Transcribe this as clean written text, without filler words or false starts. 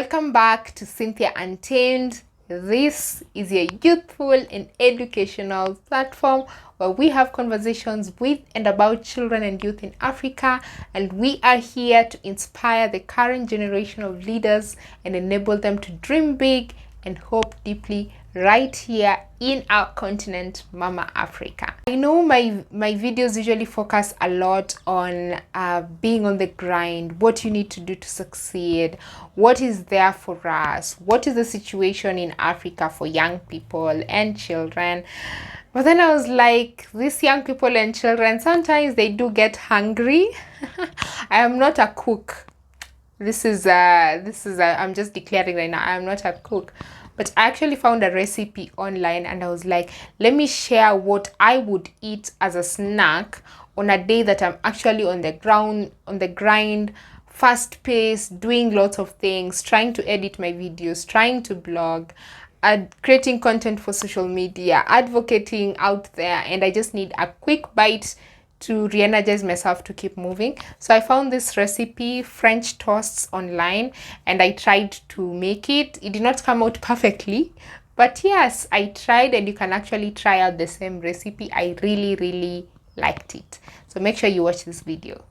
Welcome back to Cynthia Untamed. This is your youthful and educational platform where we have conversations with and about children and youth in Africa, and we are here to inspire the current generation of leaders and enable them to dream big and hope deeply right here in our continent, Mama Africa. I know my videos usually focus a lot on being on the grind, what you need to do to succeed, what is there for us, what is the situation in Africa for young people and children. But then I was like, these young people and children, sometimes they do get hungry. I am not a cook. I'm just declaring right now, I'm not a cook. But I actually found a recipe online and I was like, let me share what I would eat as a snack on a day that I'm actually on the grind, fast paced, doing lots of things, trying to edit my videos, trying to blog, creating content for social media, advocating out there, and I just need a quick bite to re-energize myself to keep moving. So I found this recipe, French toasts, online, and I tried to make it. It did not come out perfectly, but yes, I tried, and you can actually try out the same recipe. I really liked it. So make sure you watch this video.